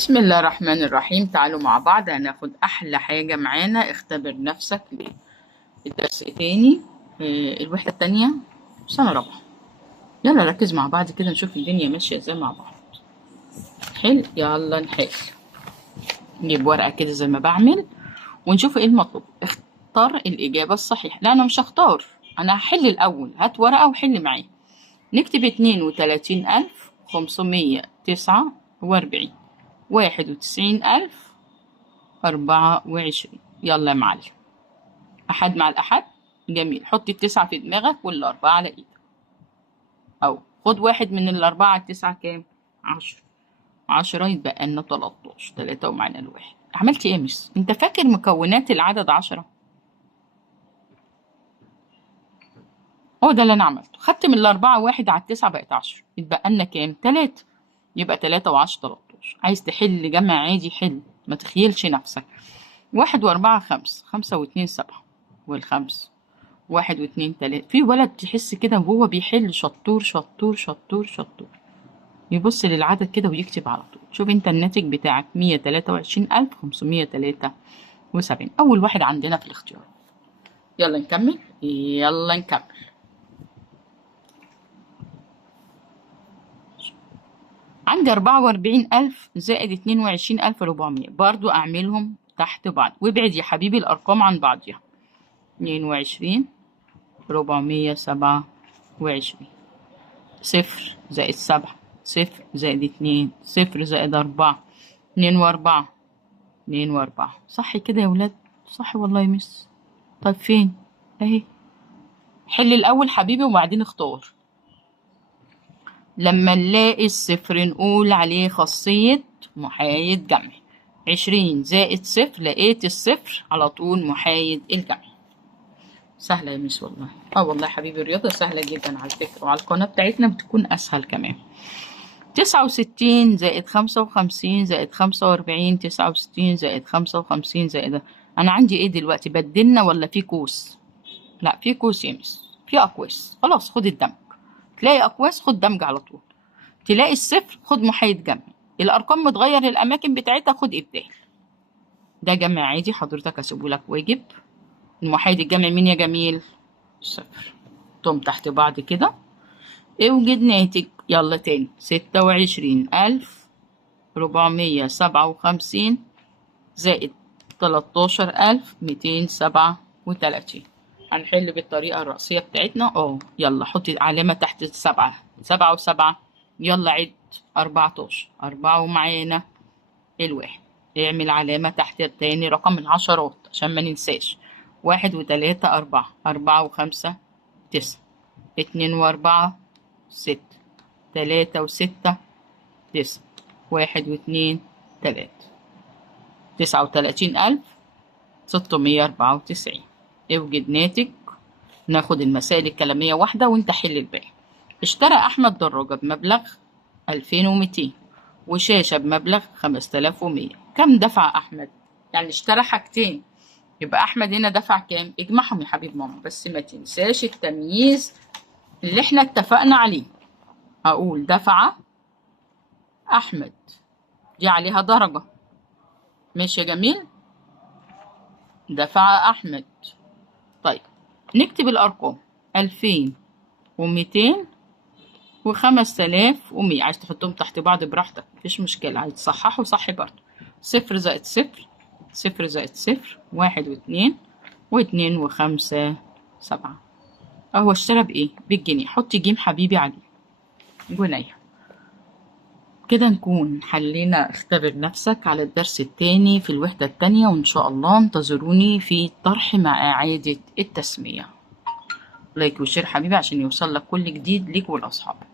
بسم الله الرحمن الرحيم. تعالوا مع بعض هناخد أحلى حاجة معانا، اختبر نفسك للدرس تاني. الوحدة التانية سنة رابعة. يلا ركز مع بعض كده نشوف الدنيا ماشية ازاي مع بعض. حل، يلا نحل. نجيب ورقة كده زي ما بعمل ونشوف ايه المطلوب. اختار الإجابة الصحيحة. لا أنا مش هختار، أنا هحل الأول. هات ورقة وحل معايا. نكتب 32,549 91,024. يلا يا معلم. أحد مع الأحد. جميل، حط التسعة في دماغك والأربعة على إيدك، أو خد واحد من الأربعة على التسعة كام؟ 10. 10 يتبقى لنا 13. 3 ومعانا الواحد. عملت إيه يا مس؟ أنت فاكر مكونات العدد 10؟ هو ده اللي أنا عملته. خدت من الأربعة واحد على التسعة بقت 10، يتبقى لنا كام؟ 3. يبقى 3 و10 13. عايز تحل جمع عادي حل، ما تخيلش نفسك. 1 و4 5، 5 و2 7، والخمس 1 و2 3. في ولد تحس كده وهو بيحل شطور شطور شطور شطور، يبص للعدد كده ويكتب على طول. شوف انت الناتج بتاعك 123,573. أول واحد عندنا في الاختيار. يلا نكمل، يلا نكمل. عندي 44,000 زائد 22,400، برضو أعملهم تحت بعض وابعد يا حبيبي الأرقام عن بعضها. 22,427. 0 زائد 7، 0 زائد 2، 0 زائد 4، 2 و4، 2 و4. صح كده يا ولاد؟ صح والله يا مس. طيب فين؟ اهي. حل الأول حبيبي وبعدين اختار. لما نلاقي الصفر نقول عليه خاصية محايد جمع. 20 زائد 0، لقيت الصفر على طول محايد الجمع. سهلة يا مس والله. والله يا حبيبي الرياضة سهلة جدا على فكرة، وعلى القناة بتاعتنا بتكون أسهل كمان. 69 زائد 55 زائد 45. 69 زائد 55 زائد، أنا عندي إيه دلوقتي؟ بدلنا ولا في قوس؟ لا في قوس يا مس، في أقواس. خلاص خد الدمج. تلاقي أقواس خد دمج على طول. تلاقي الصفر خد محايد جمع. الأرقام متغير الأماكن بتاعتها خد إبدال. ده جمع عادي حضرتك هسيبه لك واجب. المحايد الجمع مين يا جميل؟ صفر. توم تحت بعض كده. اوجد ناتج. يلا تاني. 26,457 زائد 13,237. هنحل بالطريقة الرئيسية بتاعتنا. يلا حطي علامة تحت السبعة. 7 و7، يلا عد. 14. 4 ومعانا الواحد. اعمل علامة تحت التاني رقم العشرات عشان ما ننساش. 1 و3 4، 4 و5 9، 2 و4 6، 3 و6 9، 1 و2 3. 39,694. اوجد ناتج. ناخد المسائل الكلامية واحدة وانت حل الباقي. اشترى أحمد دراجة بمبلغ 2200 وشاشة بمبلغ 5100. كم دفع أحمد؟ يعني اشترى حاجتين، يبقى أحمد هنا دفع كام؟ اجمعهم يا حبيب ماما، بس ما تنساش التمييز اللي احنا اتفقنا عليه. هقول دفع أحمد، دي عليها درجة. ماشي يا جميل؟ دفع أحمد. طيب نكتب الأرقام. 2200 و5100. عايز تحطهم تحت بعض براحتك مفيش مشكلة، عايز تصححوا صح برضه. 0 زائد 0، 0 زائد 0، 1 و2، و2 و5 7. أهو اشترى بإيه؟ بالجنيه. حطي جيم حبيبي عليه، جنيه. كده نكون حلينا اختبر نفسك على الدرس التاني في الوحدة التانية، وإن شاء الله انتظروني في الطرح مع إعادة التسمية. لايك وشير حبيبي عشان يوصل لك كل جديد ليك ولأصحابك.